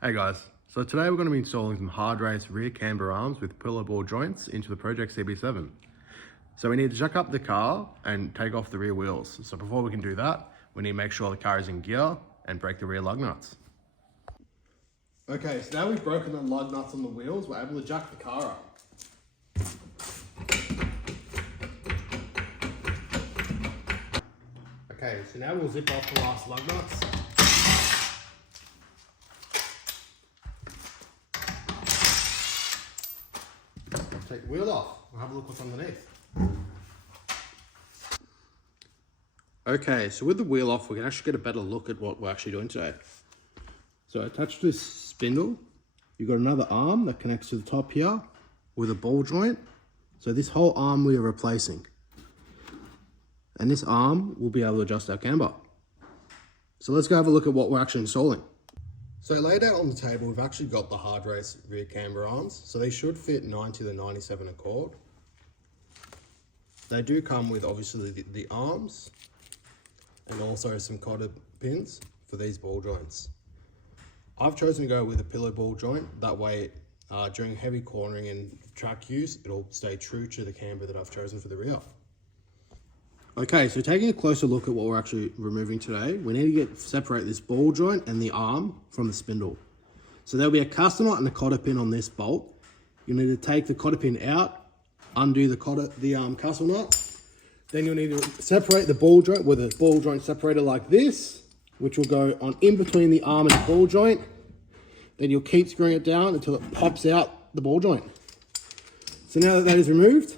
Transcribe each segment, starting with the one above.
Hey guys, so today we're going to be installing some Hardrace rear camber arms with pillpwball joints into the Project CB7. So we need to jack up the car and take off the rear wheels. So before we can do that, we need to make sure the car is in gear and break the rear lug nuts. Okay, so now we've broken the lug nuts on the wheels, we're able to jack the car up. Okay, so now we'll zip off the last lug nuts. Take the wheel off, we'll have a look what's underneath. Okay, so with the wheel off, we can actually get a better look at what we're actually doing today. So attached to this spindle, you've got another arm that connects to the top here with a ball joint. So this whole arm we are replacing. And this arm will be able to adjust our camber. So let's go have a look at what we're actually installing. So laid out on the table, we've actually got the Hardrace rear camber arms. So they should fit 90 to 97 accord. They do come with obviously the arms and also some cotter pins for these ball joints. I've chosen to go with a pillpwball joint. That way, during heavy cornering and track use, it'll stay true to the camber that I've chosen for the rear. Okay, so taking a closer look at what we're actually removing today, we need to separate this ball joint and the arm from the spindle. So there'll be a custom nut and a cotter pin on this bolt. You'll need to take the cotter pin out, undo the custom nut. Then you'll need to separate the ball joint with a ball joint separator like this, which will go on in between the arm and the ball joint. Then you'll keep screwing it down until it pops out the ball joint. So now that that is removed,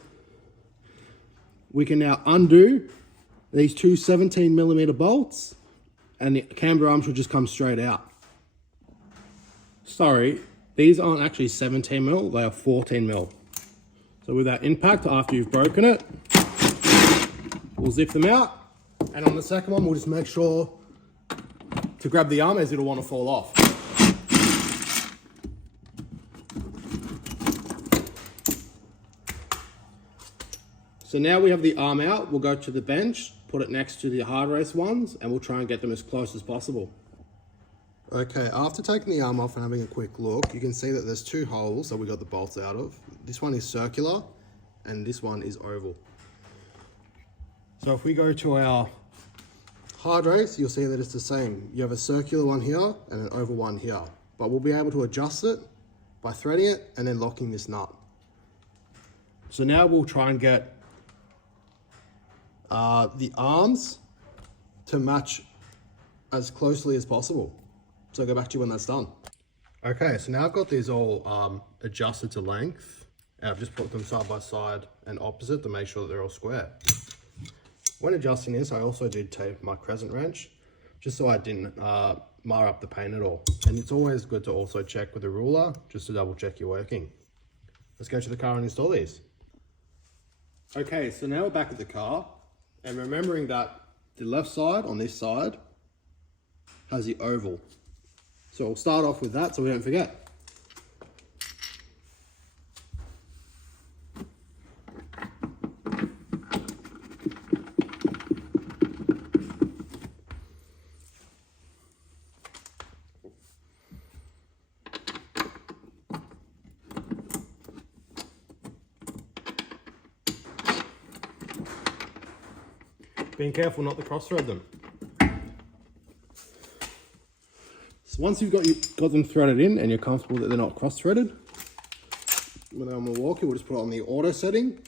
we can now undo these two 17mm bolts and the camber arm should just come straight out. Sorry, these aren't actually 17mm, they are 14mm. So with that impact, after you've broken it, we'll zip them out. And on the second one, we'll just make sure to grab the arm as it'll want to fall off. So now we have the arm out, we'll go to the bench, put it next to the Hardrace ones, and we'll try and get them as close as possible. Okay, after taking the arm off and having a quick look, you can see that there's two holes that we got the bolts out of. This one is circular, and this one is oval. So if we go to our Hardrace, you'll see that it's the same. You have a circular one here and an oval one here, but we'll be able to adjust it by threading it and then locking this nut. So now we'll try and get the arms to match as closely as possible. So I'll go back to you when that's done. Okay, so now I've got these all adjusted to length. And I've just put them side by side and opposite to make sure that they're all square. When adjusting this, I also did tape my crescent wrench, just so I didn't mar up the paint at all. And it's always good to also check with a ruler, just to double check you're working. Let's go to the car and install these. Okay, so now we're back at the car, and remembering that the left side on this side has the oval. So we'll start off with that so we don't forget. Being careful not to cross thread them. So once you've got them threaded in and you're comfortable that they're not cross threaded, when they're on the walkie, we'll just put it on the auto setting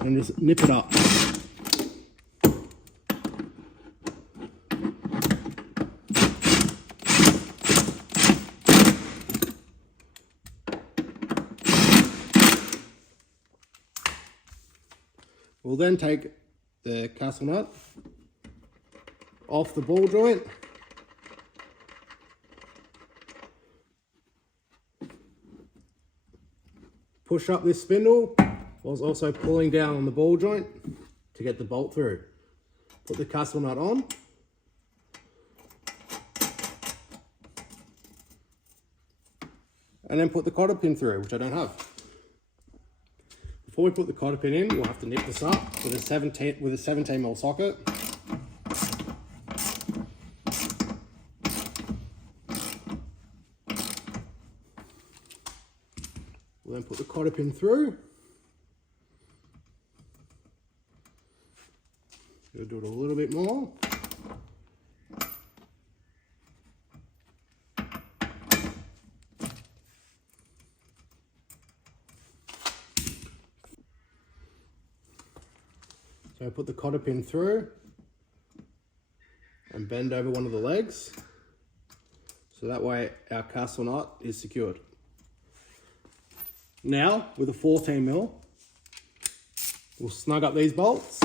and just nip it up. We'll then take the castle nut off the ball joint, push up this spindle whilst also pulling down on the ball joint to get the bolt through. Put the castle nut on, and then put the cotter pin through, which I don't have. Before we put the cotter pin in, we'll have to nip this up with a 17mm socket. We'll then put the cotter pin through. We'll do it a little bit more. So put the cotter pin through and bend over one of the legs. So that way our castle nut is secured. Now with a 14mm, we'll snug up these bolts.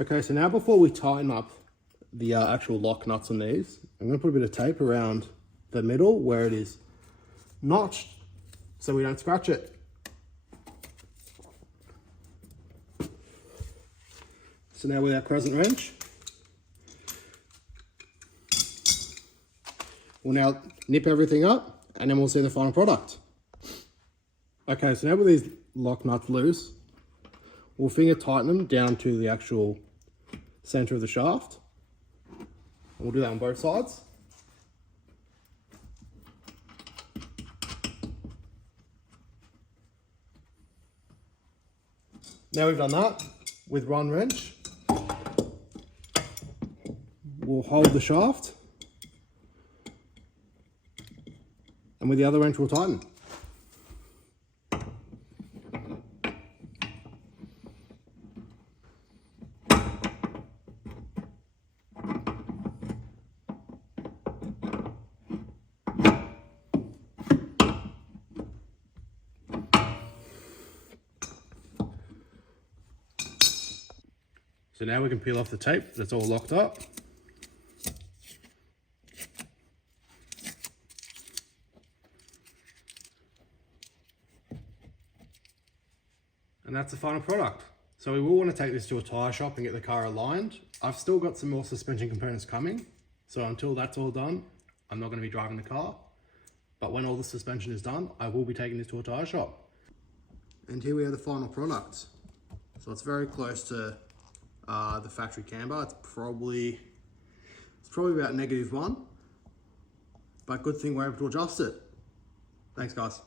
Okay, so now before we tighten up the actual lock nuts on these, I'm going to put a bit of tape around the middle where it is notched so we don't scratch it. So now with our crescent wrench, we'll now nip everything up and then we'll see the final product. Okay, so now with these lock nuts loose, we'll finger tighten them down to the actual center of the shaft. And we'll do that on both sides. Now we've done that, with one wrench, we'll hold the shaft, and with the other wrench we'll tighten. So now we can peel off the tape that's all locked up. And that's the final product. So we will want to take this to a tyre shop and get the car aligned. I've still got some more suspension components coming. So until that's all done, I'm not going to be driving the car. But when all the suspension is done, I will be taking this to a tyre shop. And here we have the final product. So it's very close to the factory camber. It's probably about -1, but good thing we're able to adjust it. Thanks guys.